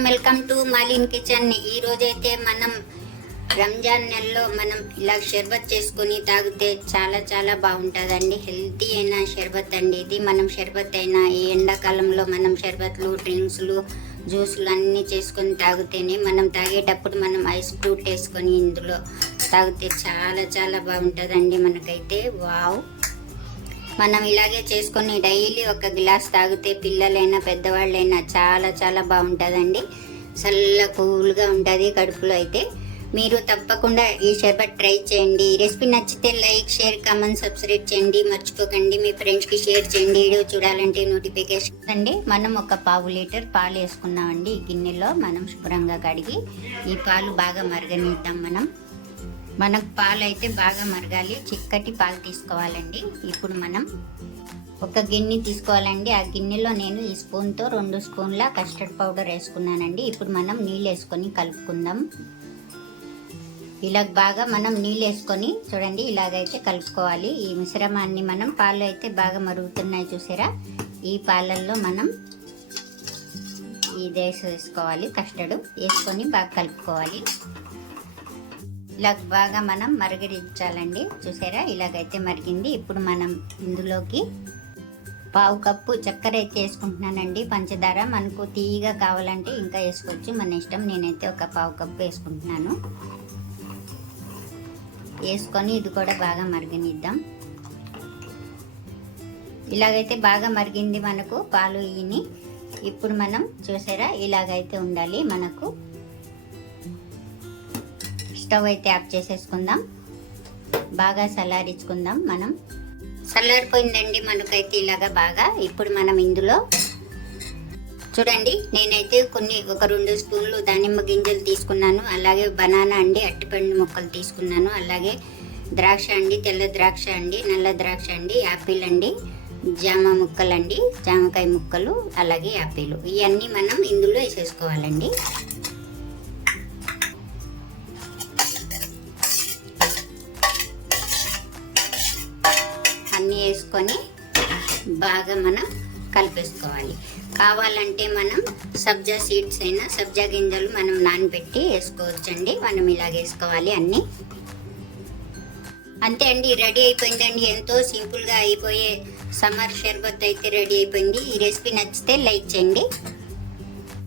Welcome to మాలిన్ kitchen ఈ రోజైతే మనం రంజాన్ నెలలో మనం ఇలా షర్బత్ చేసుకొని తాగితే చాలా చాలా బాగుంటుందండి. హెల్తీ అయిన షర్బత్ అండి ఇది. మనం షర్బత్ అయినా ఈ ఎండాకాలంలో మనం షర్బత్లు డ్రింక్స్లు జ్యూస్లు అన్నీ చేసుకొని తాగితేనే మనం తాగేటప్పుడు మనం ఐస్ ఫ్రూట్ వేసుకొని ఇందులో తాగితే చాలా చాలా బాగుంటుందండి మనకైతే. వావ్ మనం ఇలాగే చేసుకొని డైలీ ఒక గ్లాస్ తాగితే పిల్లలైనా పెద్దవాళ్ళైనా చాలా చాలా బాగుంటుందండి. చల్ల కూల్గా ఉంటుంది కడుపులో అయితే. మీరు తప్పకుండా ఈ షర్బత్ ట్రై చేయండి. రెసిపీ నచ్చితే లైక్ షేర్ కామెంట్ సబ్స్క్రైబ్ చేయండి. మర్చిపోకండి. మీ ఫ్రెండ్స్కి షేర్ చేయండి. వీడియో చూడాలంటే నోటిఫికేషన్ అండి. మనం ఒక పావు లీటర్ పాలు వేసుకున్నామండి ఈ గిన్నెలో మనం శుభ్రంగా కడిగి ఈ పాలు బాగా మరగనిద్దాం మనం. మనకు పాలు అయితే బాగా మరగాలి. చిక్కటి పాలు తీసుకోవాలండి. ఇప్పుడు మనం ఒక గిన్నె తీసుకోవాలండి. ఆ గిన్నెలో నేను ఈ స్పూన్తో రెండు స్పూన్ల కస్టర్డ్ పౌడర్ వేసుకున్నానండి. ఇప్పుడు మనం నీళ్ళు వేసుకొని కలుపుకుందాం. ఇలా బాగా మనం నీళ్ళు వేసుకొని చూడండి ఇలాగైతే కలుపుకోవాలి. ఈ మిశ్రమాన్ని మనం పాలు అయితే బాగా మరుగుతున్నాయి చూసారా? ఈ పాలల్లో మనం ఇది వేసుకోవాలి కస్టర్డ్ వేసుకొని బాగా కలుపుకోవాలి. ఇలా బాగా మనం మరగడించాలండి చూసారా? ఇలాగైతే మరిగింది. ఇప్పుడు మనం ఇందులోకి పావు కప్పు చక్కెర అయితే వేసుకుంటున్నానండి. పంచదార మనకు తీయగా కావాలంటే ఇంకా వేసుకోవచ్చు. మన ఇష్టం నేనైతే ఒక పావు కప్పు వేసుకుంటున్నాను. వేసుకొని ఇది కూడా బాగా మరగనిద్దాం. ఇలాగైతే బాగా మరిగింది మనకు పాలు ఇని ఇప్పుడు మనం చూసారా? ఇలాగైతే ఉండాలి మనకు. స్టవ్ అయితే ఆఫ్ చేసేసుకుందాం. బాగా చల్లారించుకుందాం మనం. చల్లారిపోయిందండి మనకైతే ఇలాగా బాగా. ఇప్పుడు మనం ఇందులో చూడండి నేనైతే కొన్ని ఒక రెండు స్పూన్లు దానిమ్మ గింజలు తీసుకున్నాను. అలాగే బనానా అండి అట్టిపండు ముక్కలు తీసుకున్నాను. అలాగే ద్రాక్ష అండి తెల్ల ద్రాక్ష అండి నల్ల ద్రాక్ష అండి యాపిల్ అండి జామ ముక్కలు అండి జామకాయ ముక్కలు అలాగే యాపిల్. ఇవన్నీ మనం ఇందులో వేసేసుకోవాలండి. వేసుకొని బాగా మనం కలిపేసుకోవాలి. కావాలంటే మనం సబ్జా సీడ్స్ అయినా సబ్జా గింజలు మనం నానబెట్టి వేసుకోవచ్చండి. మనం ఇలాగ వేసుకోవాలి అన్నీ. అంతే అండి రెడీ అయిపోయిందండి. ఎంతో సింపుల్గా అయిపోయే సమ్మర్ షర్బత్ అయితే రెడీ అయిపోయింది. ఈ రెసిపీ నచ్చితే లైక్ చేయండి.